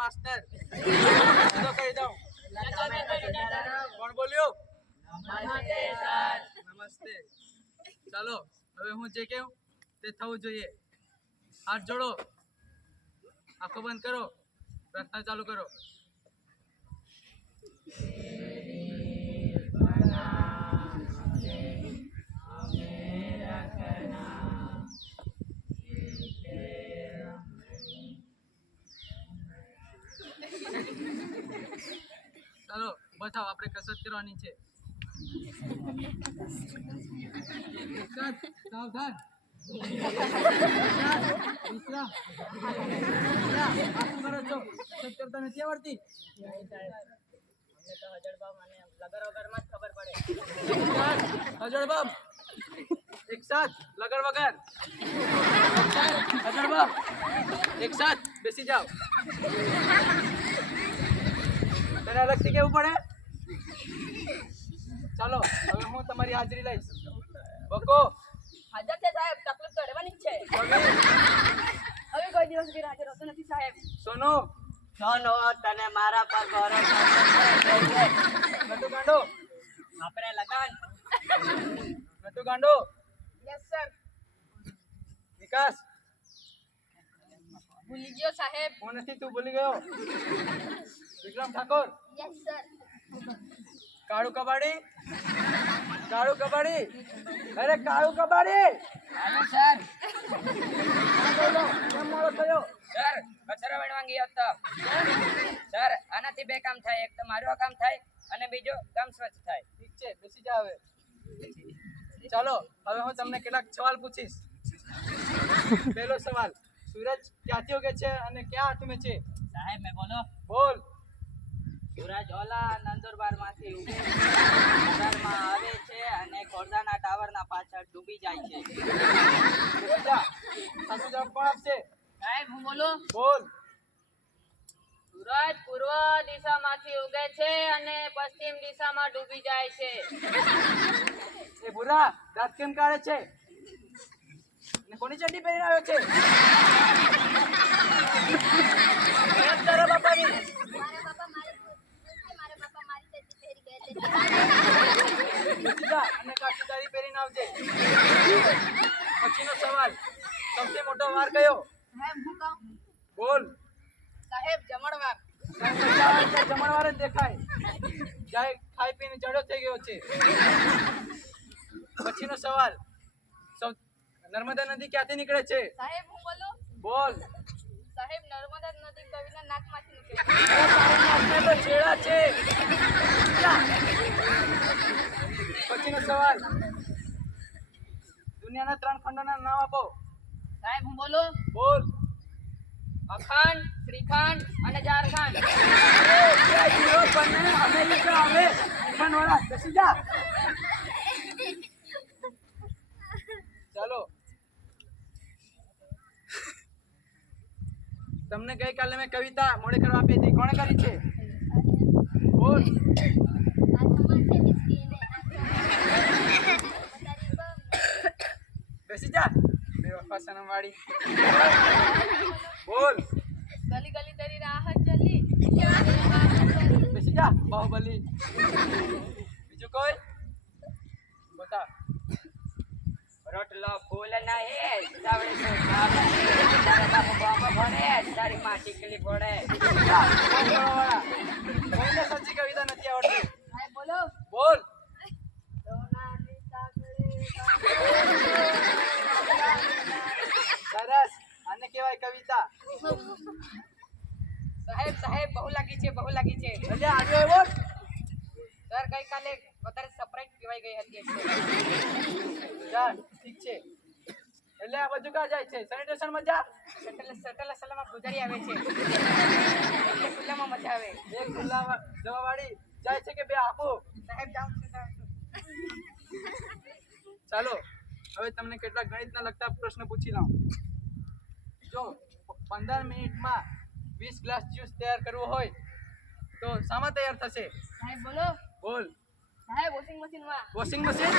Master તો કહી દઉં કોણ બોલ્યું નમસ્તે ચાલો હવે હું જે કહું તે થવું જોઈએ હાથ જોડો આંખો બંધ કરો પ્રાર્થના ચાલુ કરો ચાલો બતાવો આપણે કસરત કરવાની છે સાવધાન કરતા નથી આવડતી હજળબામ એક સાથ લગર વગર હજળબામ એક સાથ બેસી જાઓ તને અલગથી કેવું પડે ચાલો હવે હું તમારી હાજરી લઈશ બકો હાજર છે સાહેબ તકલીફ તો રહેવાની જ છે હવે કોઈ દિવસ બી હાજર હોતો નથી સાહેબ સોનુ સોનો તને મારા પર ભરોસો છે નટુ ગાંડો આપણે લગાન નટુ ગાંડો યસ સર વિકાસ ભૂલી ગયો સાહેબ હું નથી તું ભૂલી ગયો વિક્રમ ઠાકોર યસ સર કાળુ કબાડી અરે કાળુ કબાડી હાલો સર કેમ મોડો થયો સર કચરો વેણવા ગયો હતો સર આનાથી બે કામ થાય એક તો મારું કામ થાય અને બીજું ગામ સ્વચ્છ થાય ઠીક છે બેસી જા હવે ચાલો હવે હું તમને કેટલાક સવાલ પૂછીશ પહેલો સવાલ સૂરજ ક્યાંથી ઉગે છે અને ક્યાં હાથમે છે સાહેબ મેં બોલો બોલ સૂરજ ઓલા નંદુરબાર માંથી ઉગે નગરમાં આવે છે અને ખોરદાના ટાવરના પાછળ ડૂબી જાય છે બેસી જા સાચો જવાબ કોણ આપશે સાહેબ હું બોલો બોલ સૂરજ પૂર્વ દિશામાંથી ઉગે છે અને પશ્ચિમ દિશામાં ડૂબી જાય છે એ ભૂરા દાંત કેમ કાઢે છે અને કોની ચડ્ડી પહેરીને આવ્યો છે કેમ તારા બાપાની બેસી જા અને કાઠીદારી પહેરીને આવજે પછીનો સવાલ સૌથી મોટો વાર કયો સાહેબ હું કહું બોલ સાહેબ જમણવાર જમણવાર જ દેખાય જાય ખાઈ પીને જડો થઈ ગયો છે પછીનો સવાલ નર્મદા નદી ક્યાંથી નીકળે છે સાહેબ હું બોલો બોલ સાહેબ નર્મદા નદી કવિના નાકમાંથી નીકળે તો છેડા છે પછીનો સવાલ દુનિયાના 3 ખંડોના નામ આપો સાહેબ હું બોલો બોલ અખંડ શ્રીખંડ અને ઝારખંડ અમેરિકા આવે ખંડવાળા બેસી જા ચાલો તમને ગઈકાલે મેં કવિતા મોડે કરવા આપી હતી કોણે કરી છે બોલ બેસી જા બેવફા સનમ વાળી બોલ ગલી ગલી તેરી રાહત ચલી બેસી જા બાહુબલી બીજું કોઈ બતા રોટલો ફૂલ નહીં સાવડી તો ખાવ નહીં તારા બાપુ બોમ્બ ભરે તારી માં ટીકલી ફોડે કોઈને સાચી કવિતા નથી આવડતી સાહેબ બોલો બોલ સરસ આને કહેવાય કવિતા સાહેબ સાહેબ બહુ લાગી છે એટલે આજે આવ્યો સર ગઈકાલે વધારે સરપ્રાઈઝ પીવાઈ ગઈ હતી ચાલ ઠીક છે એટલે આ બધું ક્યાં જાય છે સેનિટેશન માં જા સટલા સલામાં ગુજારી આવે છે એટલે ખુલ્લામાં મજા આવે એક ખુલ્લા જવા વાળી જાય છે કે બે આપો સાહેબ જાઉં છું ચાલો હવે તમને કેટલાક ગણિતના લગતા પ્રશ્ન પૂછી લઉં જો 15 મિનિટમાં 20 ગ્લાસ જ્યુસ તૈયાર કરવો હોય તો શામાં તૈયાર થશે સાહેબ બોલો બોલ સાહેબ વોશિંગ મશીનમાં વોશિંગ મશીન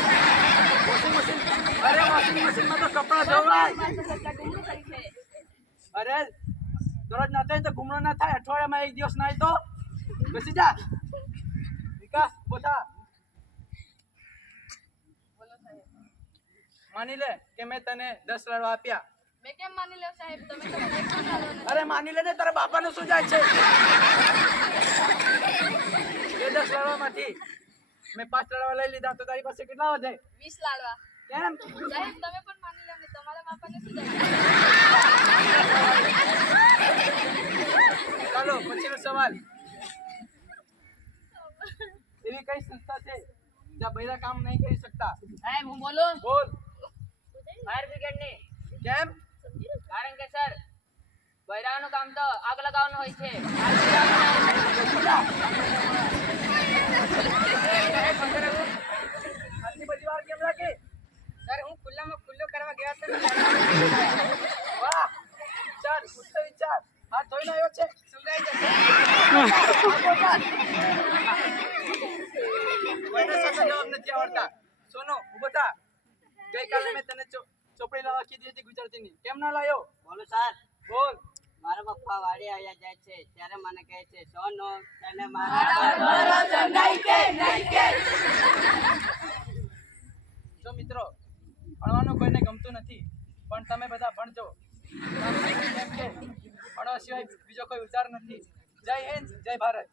અરે વોશિંગ મશીનમાં તો કપડાં ધોવાય મારી તો સત્તા ગુંગળું કરી છે અરે દરરોજ નાતો તો ઘૂમણો ના થાય, અઠવાડિયામાં એક દિવસ નાય તો બેસી જા. વિકાસ બોથા. બોલો સાહેબ. માની લે કે મેં તને 10 લાડવા આપ્યા. મેં કેમ માની લેવ સાહેબ? તમે તો મને એક પણ લાડવો નથી. અરે માની લે ને, તારા બાપાનું શું જાય છે? એ 10 લાડવામાંથી મેં 5 લાડવા લઈ લીધા તો તારી પાસે કેટલા વધે? 20 લાડવા. કેમ? સાહેબ તમે પણ માની લેવ ને, તમારા બાપાને શું જાય? ચાલો પછીનો સવાલ. એવી કઈ સંસ્થા છે જ્યાં બૈરા કામ નહીં કરી શકતા? સાહેબ હું બોલું બોલ. ફાયર બ્રિગેડ ની. કેમ? કારણ કે સર બૈરાનું કામ તો આગ લગાવવાનું હોય છે. આટલી બધી વાર કેમ લાગી? સર હું ખુલ્લામાં ખુલ્લો કરવા ગયો હતો. વાહ, વિચાર, ઉચ્ચ વિચાર. હાથ ધોઈને આવ્યો છે? સુંગાઈ જશે. કોઈને સાચો જવાબ નથી આવડતા. સોનો ઊભો થા. ગઈકાલે મેં તને ચોપડી લાવવા કીધી હતી ગુજરાતીની, કેમ ના લાયો? બોલો સર. બોલ. મારા પપ્પા વાડી આવ્યા જાય છે ત્યારે મને કહે છે સોનો તને જો મિત્રો, ભણવાનું કોઈને ગમતું નથી, પણ તમે બધા ભણજો. કેમ કે ભણવા સિવાય બીજો કોઈ વિચાર નથી. જય હિન્દ, જય ભારત.